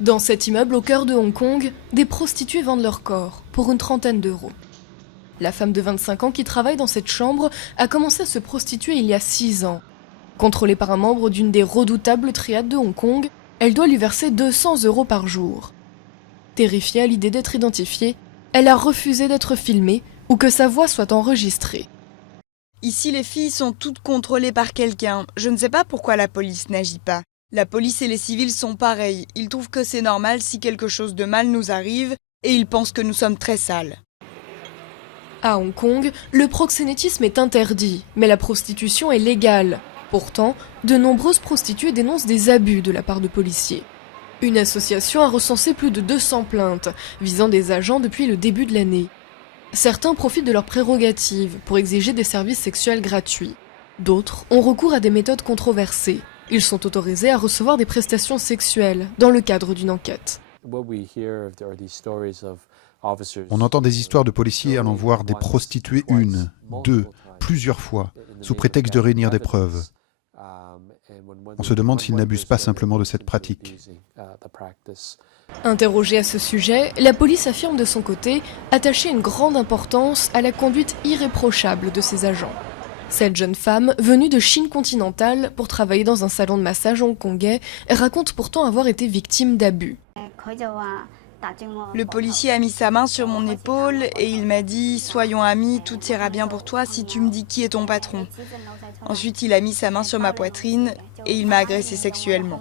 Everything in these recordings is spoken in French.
Dans cet immeuble au cœur de Hong Kong, des prostituées vendent leur corps pour une trentaine d'euros. La femme de 25 ans qui travaille dans cette chambre a commencé à se prostituer il y a 6 ans. Contrôlée par un membre d'une des redoutables triades de Hong Kong, elle doit lui verser 200 euros par jour. Terrifiée à l'idée d'être identifiée, elle a refusé d'être filmée ou que sa voix soit enregistrée. Ici, les filles sont toutes contrôlées par quelqu'un. Je ne sais pas pourquoi la police n'agit pas. La police et les civils sont pareils. Ils trouvent que c'est normal si quelque chose de mal nous arrive et ils pensent que nous sommes très sales. À Hong Kong, le proxénétisme est interdit, mais la prostitution est légale. Pourtant, de nombreuses prostituées dénoncent des abus de la part de policiers. Une association a recensé plus de 200 plaintes visant des agents depuis le début de l'année. Certains profitent de leurs prérogatives pour exiger des services sexuels gratuits. D'autres ont recours à des méthodes controversées. Ils sont autorisés à recevoir des prestations sexuelles dans le cadre d'une enquête. On entend des histoires de policiers allant voir des prostituées une, deux, plusieurs fois, sous prétexte de réunir des preuves. On se demande s'ils n'abusent pas simplement de cette pratique. Interrogée à ce sujet, la police affirme de son côté attacher une grande importance à la conduite irréprochable de ses agents. Cette jeune femme, venue de Chine continentale pour travailler dans un salon de massage hongkongais, raconte pourtant avoir été victime d'abus. Le policier a mis sa main sur mon épaule et il m'a dit « Soyons amis, tout ira bien pour toi si tu me dis qui est ton patron ». Ensuite, il a mis sa main sur ma poitrine et il m'a agressée sexuellement.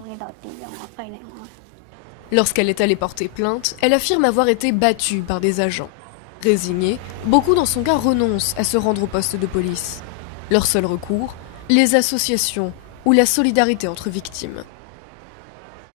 Lorsqu'elle est allée porter plainte, elle affirme avoir été battue par des agents. Résignés, beaucoup dans son cas renoncent à se rendre au poste de police. Leur seul recours, les associations ou la solidarité entre victimes.